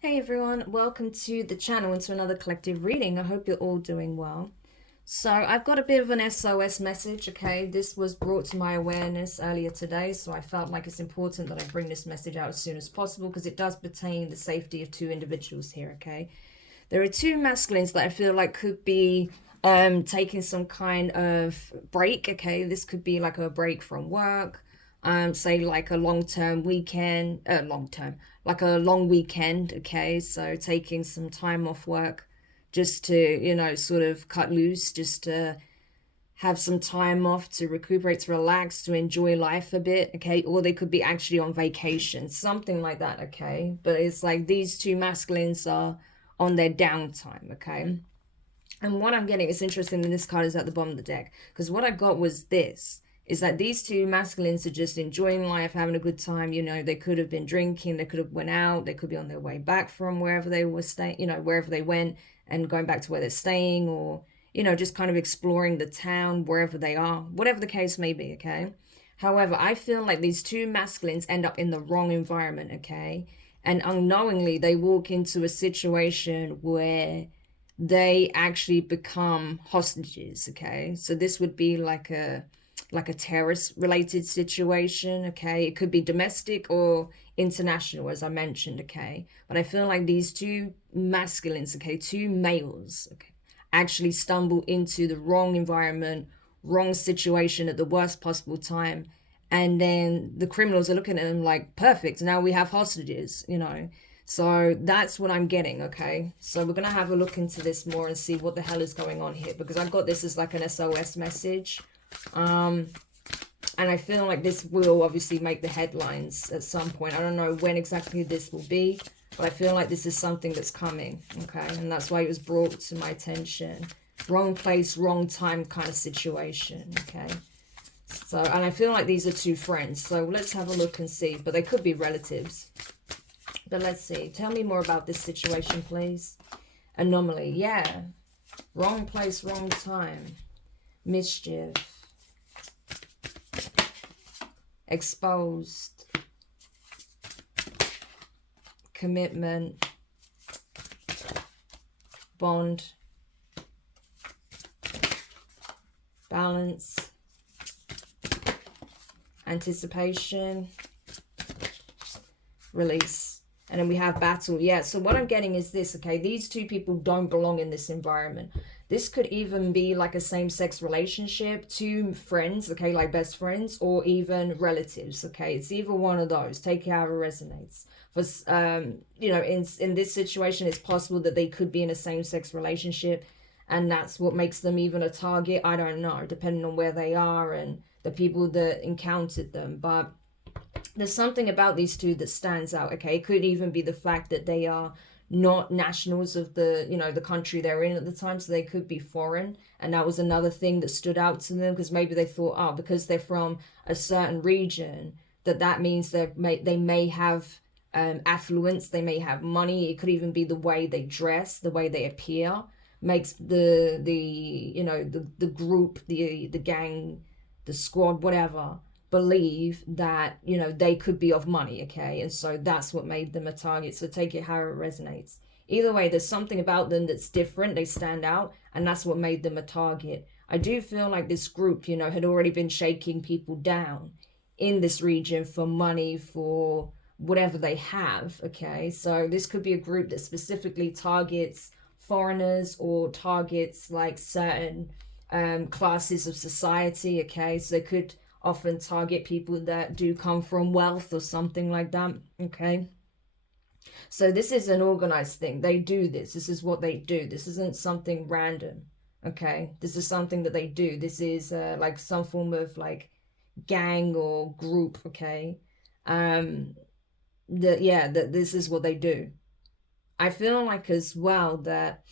Hey everyone, welcome to the channel and to another collective reading. I hope you're all doing well. So I've got a bit of an SOS message, okay? This was brought to my awareness earlier today, so I felt like it's important that I bring this message out as soon as possible because it does pertain the safety of two individuals here, okay? There are two masculines that I feel like could be taking some kind of break, okay? This could be like a break from work, say like a long-term weekend, like a long weekend, okay? So taking some time off work just to, sort of cut loose, just to have some time off to recuperate, to relax, to enjoy life a bit, okay? Or they could be actually on vacation, something like that, okay? But it's like these two masculines are on their downtime, okay? And what I'm getting is interesting in this card is at the bottom of the deck, because what I got was this is that these two masculines are just enjoying life, having a good time. They could have been drinking, they could have went out, they could be on their way back from wherever they were staying, wherever they went and going back to where they're staying, or just kind of exploring the town wherever they are, whatever the case may be, okay? However, I feel like these two masculines end up in the wrong environment, okay? And unknowingly they walk into a situation where they actually become hostages, okay? So this would be like a terrorist related situation, okay? It could be domestic or international, as I mentioned, okay? But I feel like these two masculines, okay, two males, okay, actually stumble into the wrong environment, wrong situation at the worst possible time, and then the criminals are looking at them like, perfect, now we have hostages. So that's what I'm getting, okay? So we're going to have a look into this more and see what the hell is going on here, because I've got this as like an SOS message. And I feel like this will obviously make the headlines at some point. I don't know when exactly this will be, but I feel like this is something that's coming, okay? And that's why it was brought to my attention. Wrong place, wrong time kind of situation, okay? So, and I feel like these are two friends. So let's have a look and see. But they could be relatives. But let's see. Tell me more about this situation, please. Anomaly. Yeah. Wrong place, wrong time. Mischief. Exposed. Commitment. Bond. Balance. Anticipation. Release. And then we have battle. Yeah, so what I'm getting is this, okay? These two people don't belong in this environment. This could even be like a same-sex relationship, two friends, okay, like best friends, or even relatives, okay? It's either one of those. Take it how it resonates. For, in this situation, it's possible that they could be in a same-sex relationship, and that's what makes them even a target. I don't know, depending on where they are and the people that encountered them. But there's something about these two that stands out, okay? It could even be the fact that they are not nationals of the country they're in at the time, so they could be foreign, and that was another thing that stood out to them, because maybe they thought, oh, because they're from a certain region, that means they may have affluence, they may have money. It could even be the way they dress, the way they appear makes the group, the gang, the squad, whatever, believe that they could be of money, okay? And so that's what made them a target. So take it how it resonates. Either way, there's something about them that's different, they stand out, and that's what made them a target. I do feel like this group had already been shaking people down in this region for money, for whatever they have, okay? So this could be a group that specifically targets foreigners or targets like certain classes of society, okay? So they could often target people that do come from wealth or something like that, okay? So this is an organized thing. They do this. This is what they do. This isn't something random, okay? This is something that they do. This is like some form of like gang or group, okay? That this is what they do. I feel like as well that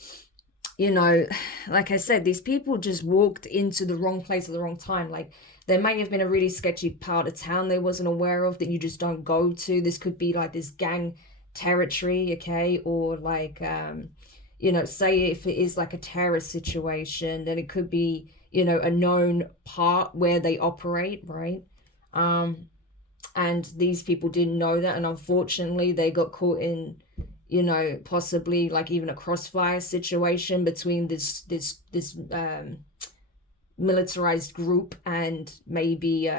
like I said, these people just walked into the wrong place at the wrong time. Like, there might have been a really sketchy part of town they wasn't aware of that you just don't go to. This could be like this gang territory, okay? Or like, say if it is like a terrorist situation, then it could be, a known part where they operate, right? And these people didn't know that, and unfortunately they got caught in you know, possibly like even a crossfire situation between this militarized group and maybe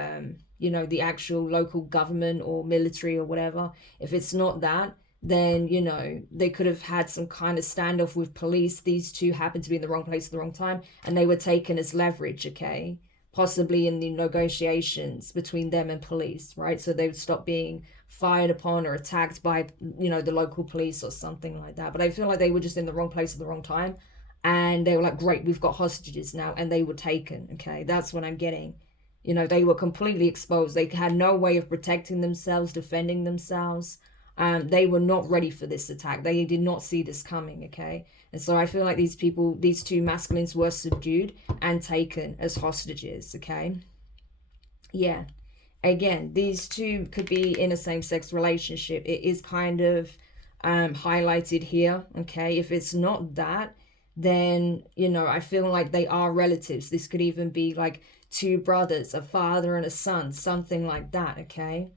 you know, the actual local government or military or whatever. If it's not that, then, you know, they could have had some kind of standoff with police. These two happened to be in the wrong place at the wrong time, and they were taken as leverage, okay? Possibly in the negotiations between them and police, right? So they would stop being fired upon or attacked by, you know, the local police or something like that. But I feel like they were just in the wrong place at the wrong time, and they were like, great, we've got hostages now, and they were taken, okay? That's what I'm getting. You know, they were completely exposed. They had no way of protecting themselves, defending themselves. They were not ready for this attack. They did not see this coming, okay? And so I feel like these people, these two masculines, were subdued and taken as hostages, okay? Yeah. Again, these two could be in a same-sex relationship. It is kind of highlighted here, okay? If it's not that, then, you know, I feel like they are relatives. This could even be like two brothers, a father and a son, something like that, okay?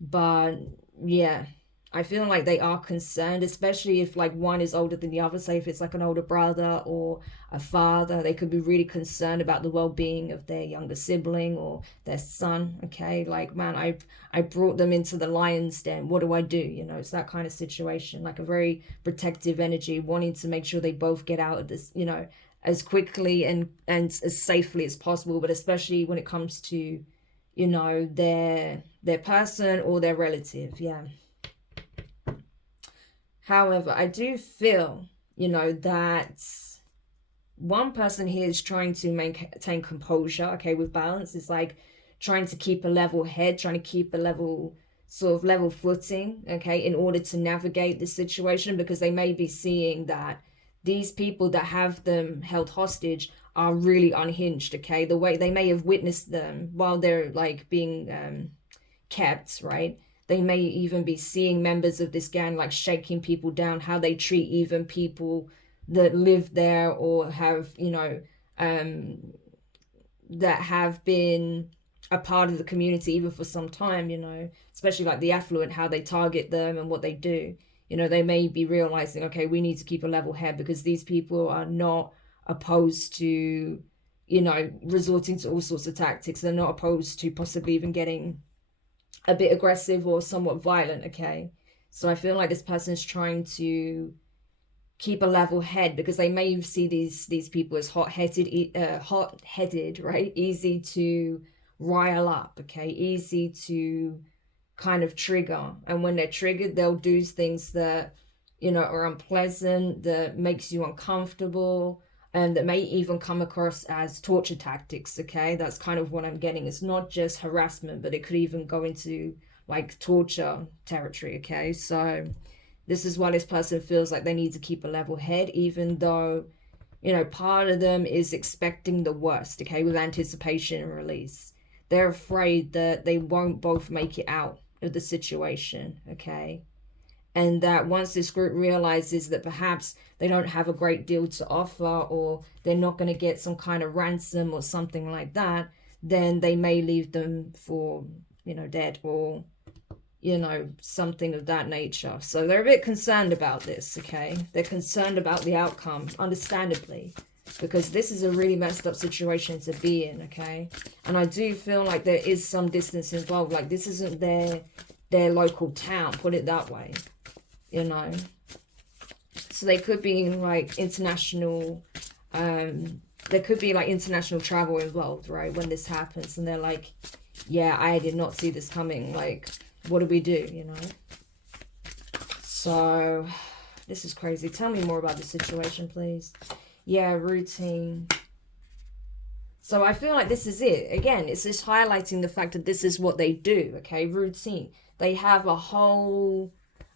But yeah, I feel like they are concerned, especially if like one is older than the other. Say if it's like an older brother or a father, they could be really concerned about the well-being of their younger sibling or their son, okay? Like, man, I brought them into the lion's den. What do I do? You know, it's that kind of situation, like a very protective energy, wanting to make sure they both get out of this, you know, as quickly and as safely as possible, but especially when it comes to, you know, their person or their relative. Yeah. However, I do feel, you know, that one person here is trying to maintain composure, okay, with balance. It's like trying to keep a level head, trying to keep a level footing, okay, in order to navigate the situation, because they may be seeing that these people that have them held hostage are really unhinged, okay? The way they may have witnessed them while they're like being kept, right? They may even be seeing members of this gang like shaking people down, how they treat even people that live there or have, you know, that have been a part of the community even for some time, you know, especially like the affluent, how they target them and what they do. You know, they may be realizing, okay, we need to keep a level head because these people are not opposed to, you know, resorting to all sorts of tactics. They're not opposed to possibly even getting a bit aggressive or somewhat violent, okay? So I feel like this person's trying to keep a level head because they may see these people as hot-headed, right? Easy to rile up, okay? Easy to kind of trigger. And when they're triggered, they'll do things that, you know, are unpleasant, that makes you uncomfortable, and that may even come across as torture tactics, okay? That's kind of what I'm getting. It's not just harassment, but it could even go into like torture territory, okay? So this is why this person feels like they need to keep a level head, even though, you know, part of them is expecting the worst, okay, with anticipation and release. They're afraid that they won't both make it out of the situation, okay? And that once this group realizes that perhaps they don't have a great deal to offer, or they're not going to get some kind of ransom or something like that, then they may leave them for, you know, dead or, you know, something of that nature. So they're a bit concerned about this, okay? They're concerned about the outcome, understandably, because this is a really messed up situation to be in, okay? And I do feel like there is some distance involved. Like, this isn't their local town, put it that way, you know? So they could be like international, there could be like international travel involved, right? When this happens, and they're like, yeah, I did not see this coming. Like, what do we do, you know? So this is crazy. Tell me more about the situation, please. Yeah, routine. So I feel like this is it. Again, it's just highlighting the fact that this is what they do, okay? Routine. They have a whole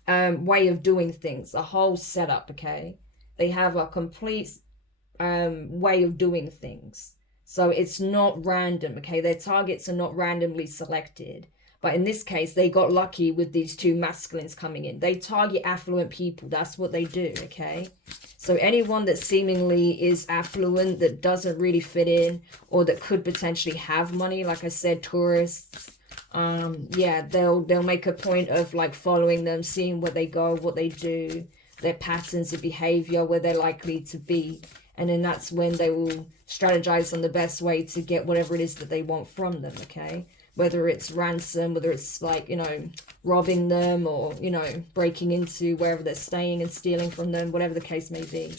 way of doing things, a whole setup, okay? They have a complete way of doing things. So it's not random, okay? Their targets are not randomly selected. But in this case, they got lucky with these two masculines coming in. They target affluent people. That's what they do, okay? So anyone that seemingly is affluent, that doesn't really fit in, or that could potentially have money, like I said, tourists, yeah, they'll make a point of like following them, seeing where they go, what they do, their patterns of behavior, where they're likely to be. And then that's when they will strategize on the best way to get whatever it is that they want from them, okay? Whether it's ransom, whether it's like, you know, robbing them, or, you know, breaking into wherever they're staying and stealing from them, whatever the case may be.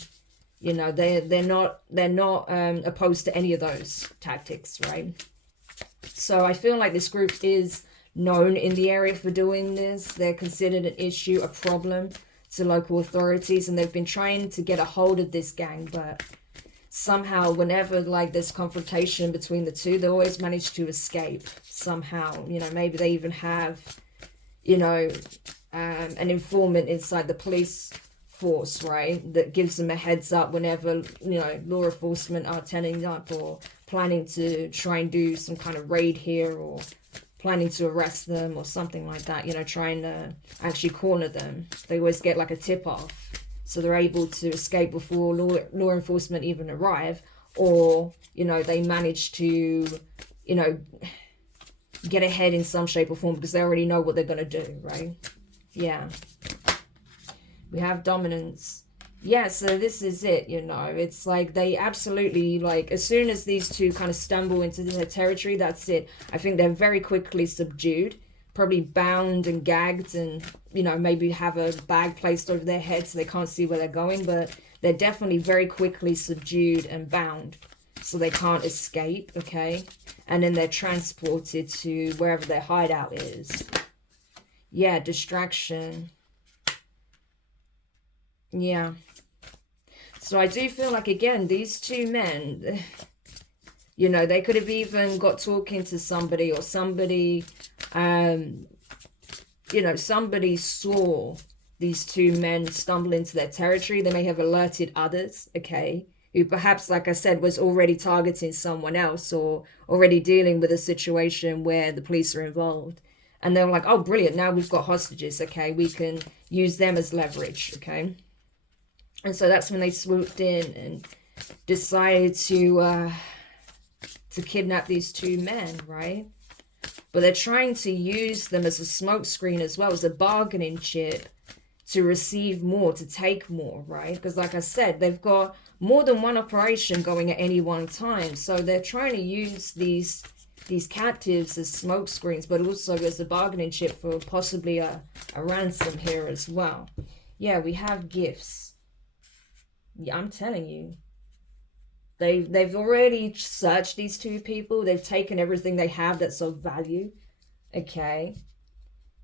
You know, they're not opposed to any of those tactics, right? So I feel like this group is known in the area for doing this. They're considered an issue, a problem to local authorities, and they've been trying to get a hold of this gang, but somehow whenever like there's confrontation between the two, they always manage to escape somehow. You know, maybe they even have, you know, an informant inside the police force, right, that gives them a heads up whenever, you know, law enforcement are turning up or planning to try and do some kind of raid here, or planning to arrest them or something like that, you know, trying to actually corner them. They always get like a tip off, so they're able to escape before law enforcement even arrive, or, you know, they manage to, you know, get ahead in some shape or form because they already know what they're going to do, right? Yeah. We have dominance. Yeah, so this is it, you know. It's like they absolutely, like, as soon as these two kind of stumble into their territory, that's it. I think they're very quickly subdued, probably bound and gagged, and, you know, maybe have a bag placed over their head so they can't see where they're going, but they're definitely very quickly subdued and bound, so they can't escape, okay? And then they're transported to wherever their hideout is. Yeah, distraction. Yeah. So I do feel like, again, these two men, you know, they could have even got talking to somebody, or somebody, you know, somebody saw these two men stumble into their territory. They may have alerted others, okay, who perhaps, like I said, was already targeting someone else, or already dealing with a situation where the police are involved. And they were like, oh, brilliant, now we've got hostages, okay, we can use them as leverage, okay? And so that's when they swooped in and decided to kidnap these two men, right? But they're trying to use them as a smokescreen as well, as a bargaining chip to receive more, to take more, right? Because like I said, they've got more than one operation going at any one time. So they're trying to use these captives as smokescreens, but also as a bargaining chip for possibly a ransom here as well. Yeah, we have gifts. Yeah, I'm telling you, they've already searched these two people. They've taken everything they have that's of value, okay?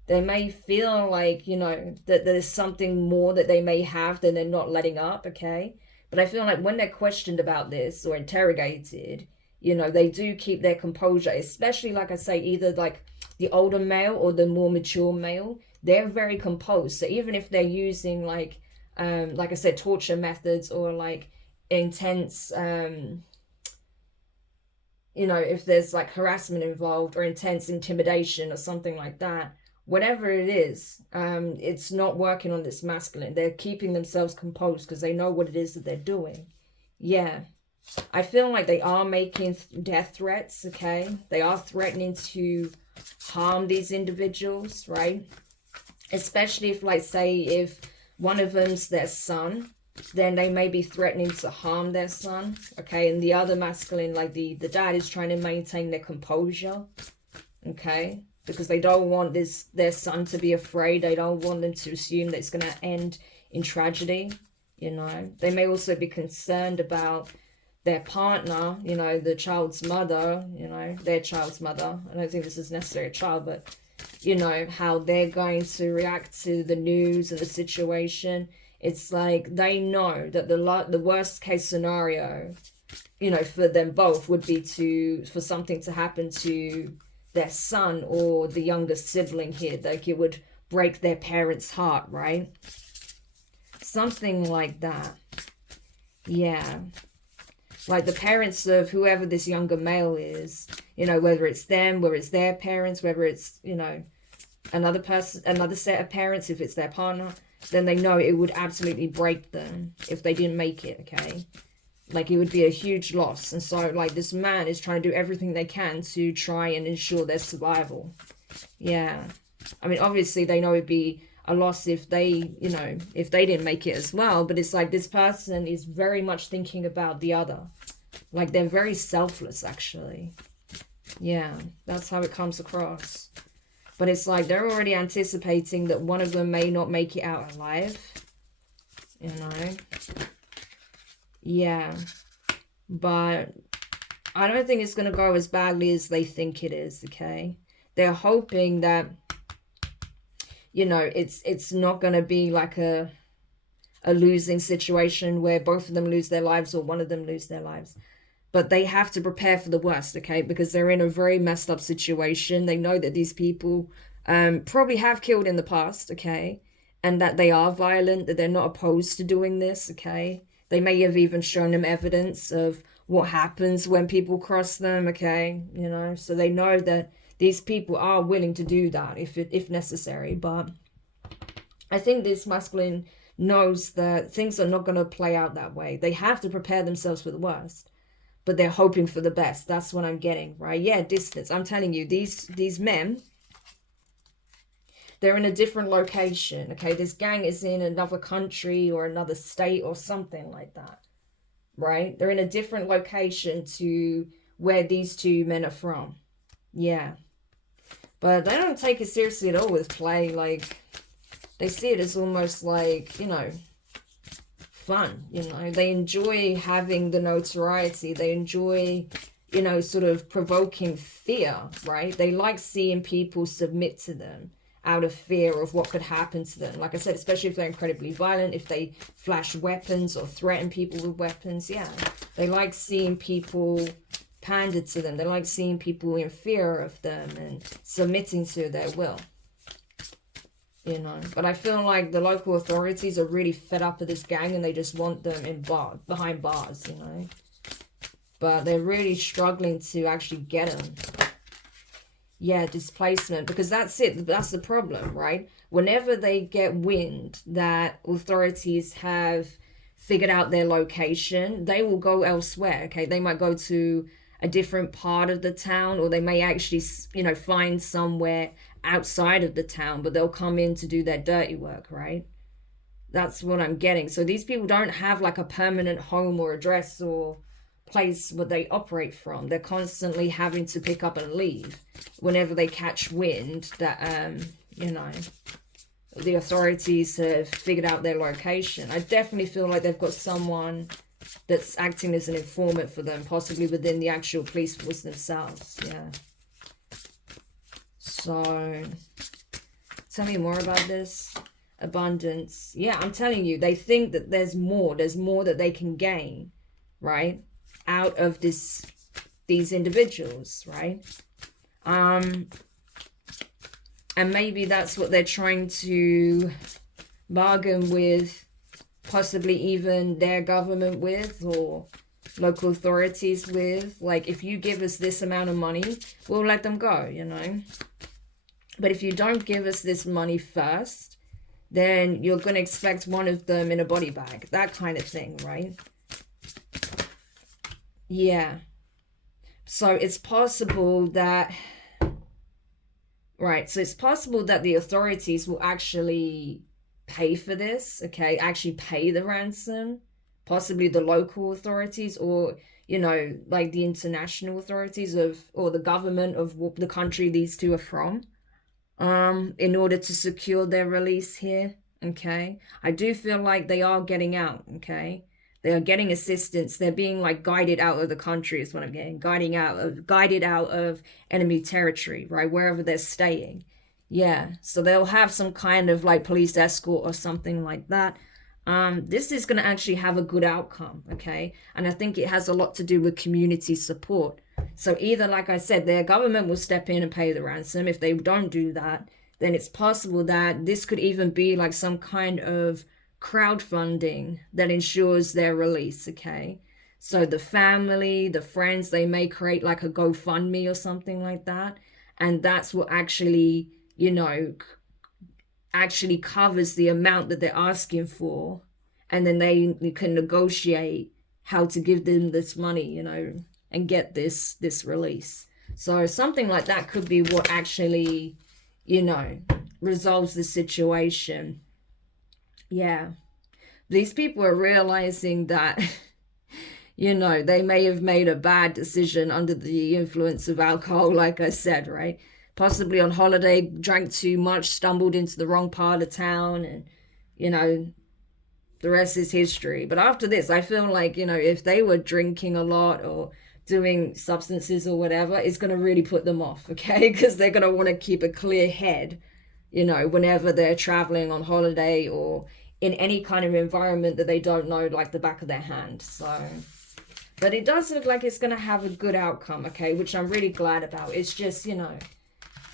They may feel like, you know, that there's something more that they may have that they're not letting up, okay? But I feel like when they're questioned about this or interrogated, you know, they do keep their composure, especially, like I say, either like the older male or the more mature male. They're very composed. So even if they're using like I said, torture methods, or like intense, you know, if there's like harassment involved or intense intimidation or something like that, whatever it is, it's not working on this masculine. They're keeping themselves composed because they know what it is that they're doing. Yeah. I feel like they are making death threats, okay? They are threatening to harm these individuals, right? Especially if, like, say, if one of them's their son, then they may be threatening to harm their son, okay? And the other masculine, like the dad, is trying to maintain their composure, okay? Because they don't want their son to be afraid. They don't want them to assume that it's going to end in tragedy, you know? They may also be concerned about their partner, you know, the child's mother, you know, their child's mother. I don't think this is necessarily a child, but, you know, how they're going to react to the news and the situation. It's like they know that the worst case scenario, you know, for them both would be for something to happen to their son or the younger sibling here. Like it would break their parents' heart, right? Something like that. Yeah. Like the parents of whoever this younger male is, you know, whether it's them, whether it's their parents, whether it's, you know, another person, another set of parents, if it's their partner, then they know it would absolutely break them if they didn't make it, okay? Like it would be a huge loss. And so like this man is trying to do everything they can to try and ensure their survival. Yeah. I mean, obviously they know it'd be a loss if they, you know, if they didn't make it as well. But it's like this person is very much thinking about the other. Like they're very selfless, actually. Yeah, that's how it comes across. But it's like they're already anticipating that one of them may not make it out alive. You know? Yeah. But I don't think it's going to go as badly as they think it is, okay? They're hoping that, you know, it's not going to be like a losing situation where both of them lose their lives or one of them lose their lives. But they have to prepare for the worst, okay? Because they're in a very messed up situation. They know that these people probably have killed in the past, okay? And that they are violent, that they're not opposed to doing this, okay? They may have even shown them evidence of what happens when people cross them, okay? You know, so they know that these people are willing to do that if necessary. But I think this masculine knows that things are not going to play out that way. They have to prepare themselves for the worst, but they're hoping for the best. That's what I'm getting, right? Yeah, distance. I'm telling you, these men, they're in a different location, okay? This gang is in another country or another state or something like that, right? They're in a different location to where these two men are from. Yeah. But they don't take it seriously at all with play. Like, they see it as almost like, you know, fun, you know. They enjoy having the notoriety. They enjoy, you know, sort of provoking fear, right? They like seeing people submit to them out of fear of what could happen to them. Like I said, especially if they're incredibly violent, if they flash weapons or threaten people with weapons. Yeah, they like seeing people pander to them. They like seeing people in fear of them and submitting to their will. You know, but I feel like the local authorities are really fed up with this gang and they just want them in behind bars, you know. But they're really struggling to actually get them. Yeah, displacement, because that's it. That's the problem, right? Whenever they get wind that authorities have figured out their location, they will go elsewhere, okay? They might go to a different part of the town, or they may actually, you know, find somewhere outside of the town, but they'll come in to do their dirty work, right? That's what I'm getting. So these people don't have like a permanent home or address or place where they operate from. They're constantly having to pick up and leave whenever they catch wind that you know, the authorities have figured out their location. I definitely feel like they've got someone that's acting as an informant for them, possibly within the actual police force themselves. Yeah. So tell me more about this. Abundance. Yeah, I'm telling you, they think that there's more that they can gain, right, out of these individuals, right? And maybe that's what they're trying to bargain with, possibly even their government with, or local authorities with. Like, if you give us this amount of money, we'll let them go, you know. But if you don't give us this money first, then you're going to expect one of them in a body bag. That kind of thing, right? Yeah. So it's possible that... Right, so it's possible that the authorities will actually pay for this, okay? Actually pay the ransom. Possibly the local authorities, or, you know, like the international authorities of, or the government of the country these two are from. In order to secure their release here, okay? I do feel like they are getting out, okay? They are getting assistance. They're being like guided out of the country is what I'm getting. Guided out of enemy territory, right? Wherever they're staying. Yeah, so they'll have some kind of like police escort or something like that. This is going to actually have a good outcome, okay? And I think it has a lot to do with community support. So either, like I said, their government will step in and pay the ransom. If they don't do that, then it's possible that this could even be like some kind of crowdfunding that ensures their release, okay? So the family, the friends, they may create like a GoFundMe or something like that. And that's what actually, you know, actually covers the amount that they're asking for. And then they can negotiate how to give them this money, you know, and get this release. So something like that could be what actually, you know, resolves the situation. Yeah. These people are realizing that, you know, they may have made a bad decision under the influence of alcohol, like I said, right? Possibly on holiday, drank too much, stumbled into the wrong part of town, and, you know, the rest is history. But after this, I feel like, you know, if they were drinking a lot or doing substances or whatever, it's going to really put them off, okay? Because they're going to want to keep a clear head, you know, whenever they're traveling on holiday or in any kind of environment that they don't know like the back of their hand. So, but it does look like it's going to have a good outcome, okay, which I'm really glad about. It's just, you know,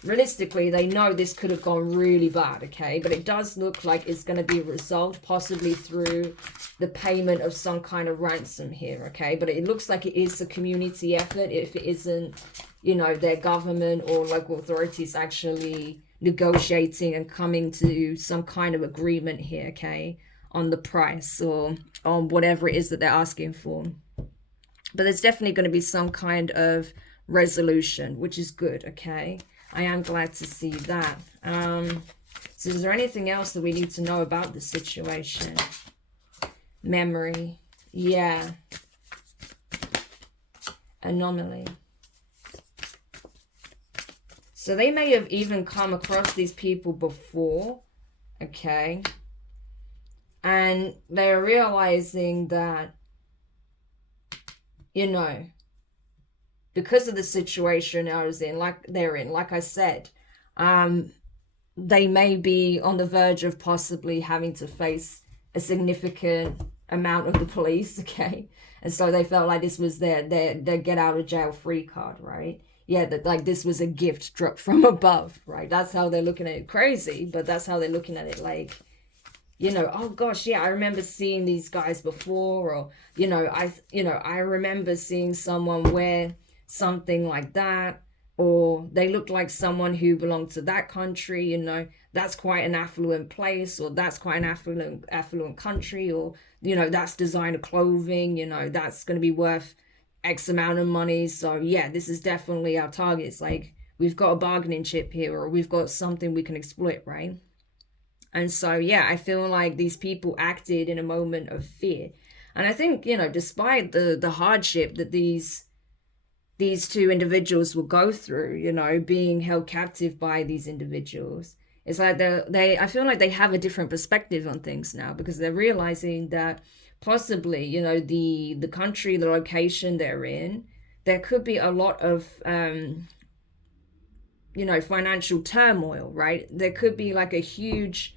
realistically, they know this could have gone really bad, okay? But it does look like it's going to be resolved, possibly through the payment of some kind of ransom here, okay? But it looks like it is a community effort if it isn't, you know, their government or local authorities actually negotiating and coming to some kind of agreement here, okay, on the price or on whatever it is that they're asking for. But there's definitely going to be some kind of resolution, which is good, okay? I am glad to see that. So is there anything else that we need to know about the situation? Memory. Yeah. Anomaly. So they may have even come across these people before, okay? And they're realizing that, you know, because of the situation I was in, like they're in, like I said, they may be on the verge of possibly having to face a significant amount of the police, okay? And so they felt like this was their get out of jail free card, right? Yeah, that like this was a gift dropped from above, right? That's how they're looking at it. Crazy, but that's how they're looking at it. Like, you know, oh gosh, yeah, I remember seeing these guys before, or I remember seeing someone wear something like that, or they looked like someone who belonged to that country. You know, that's quite an affluent place, or that's quite an affluent country, or, you know, that's designer clothing. You know, that's going to be worth X amount of money. So yeah, this is definitely our target. It's like we've got a bargaining chip here, or we've got something we can exploit, right? And so yeah, I feel like these people acted in a moment of fear. And I think, you know, despite the hardship that these two individuals will go through, you know, being held captive by these individuals, it's like I feel like they have a different perspective on things now, because they're realizing that possibly, you know, the country, the location they're in, there could be a lot of you know, financial turmoil, right? There could be like a huge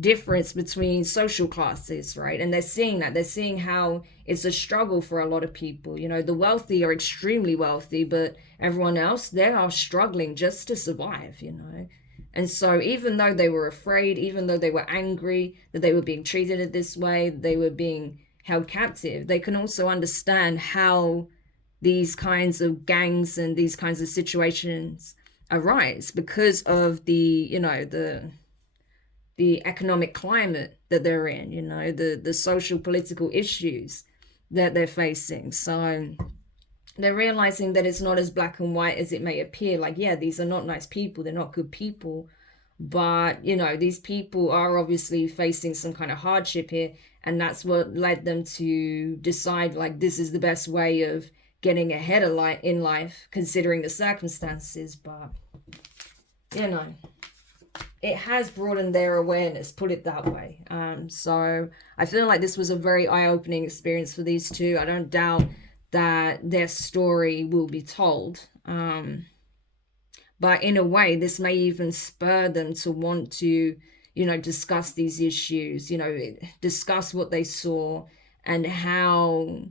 difference between social classes, right? And they're seeing that. They're seeing how it's a struggle for a lot of people. You know, the wealthy are extremely wealthy, but everyone else, they are struggling just to survive, you know. And so even though they were afraid, even though they were angry that they were being treated in this way, they were being held captive, they can also understand how these kinds of gangs and these kinds of situations arise because of the, you know, the economic climate that they're in, you know, the social political issues that they're facing. So they're realizing that it's not as black and white as it may appear. Like, yeah, these are not nice people, they're not good people, but, you know, these people are obviously facing some kind of hardship here, and that's what led them to decide, like, this is the best way of getting ahead of in life, considering the circumstances. But, you know, it has broadened their awareness, put it that way. So I feel like this was a very eye-opening experience for these two. I don't doubt that their story will be told. But in a way, this may even spur them to want to, you know, discuss these issues, you know, discuss what they saw and how,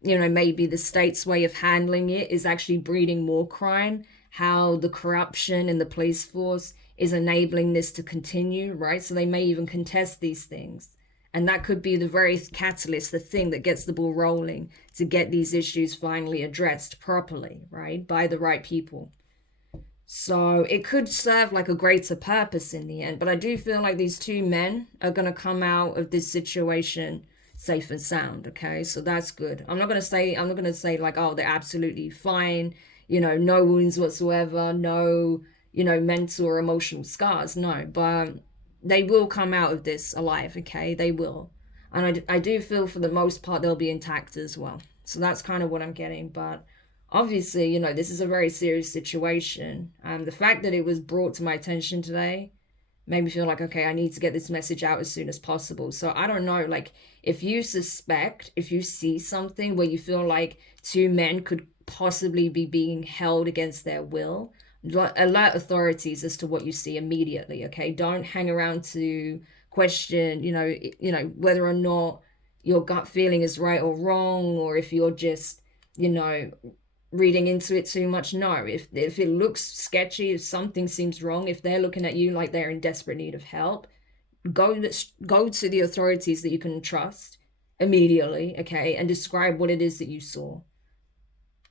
you know, maybe the state's way of handling it is actually breeding more crime, how the corruption in the police force is enabling this to continue, right? So they may even contest these things. And that could be the very catalyst, the thing that gets the ball rolling to get these issues finally addressed properly, right? By the right people. So it could serve like a greater purpose in the end. But I do feel like these two men are going to come out of this situation safe and sound, okay? So that's good. I'm not going to say like, oh, they're absolutely fine, you know, no wounds whatsoever, no, you know, mental or emotional scars. No, but they will come out of this alive, okay? They will. And I do feel for the most part they'll be intact as well. So that's kind of what I'm getting. But obviously, you know, this is a very serious situation. The fact that it was brought to my attention today made me feel like, okay, I need to get this message out as soon as possible. So I don't know, like, if you suspect, if you see something where you feel like two men could possibly be being held against their will, alert authorities as to what you see immediately, okay? Don't hang around to question, whether or not your gut feeling is right or wrong, or if you're just, you know, reading into it too much. No, if it looks sketchy, if something seems wrong, if they're looking at you like they're in desperate need of help, go to the authorities that you can trust immediately, okay, and describe what it is that you saw,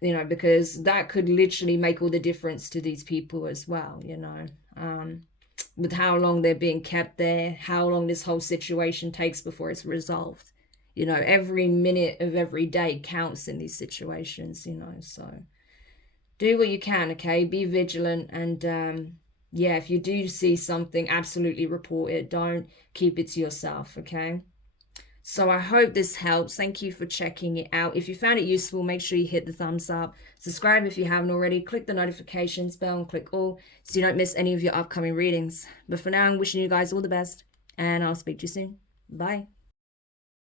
you know, because that could literally make all the difference to these people as well, you know, with how long they're being kept there, how long this whole situation takes before it's resolved. You know, every minute of every day counts in these situations, you know, so do what you can, okay? Be vigilant, and yeah, if you do see something, absolutely report it. Don't keep it to yourself, okay? So I hope this helps. Thank you for checking it out. If you found it useful, make sure you hit the thumbs up. Subscribe if you haven't already. Click the notifications bell and click all so you don't miss any of your upcoming readings. But for now, I'm wishing you guys all the best, and I'll speak to you soon. Bye.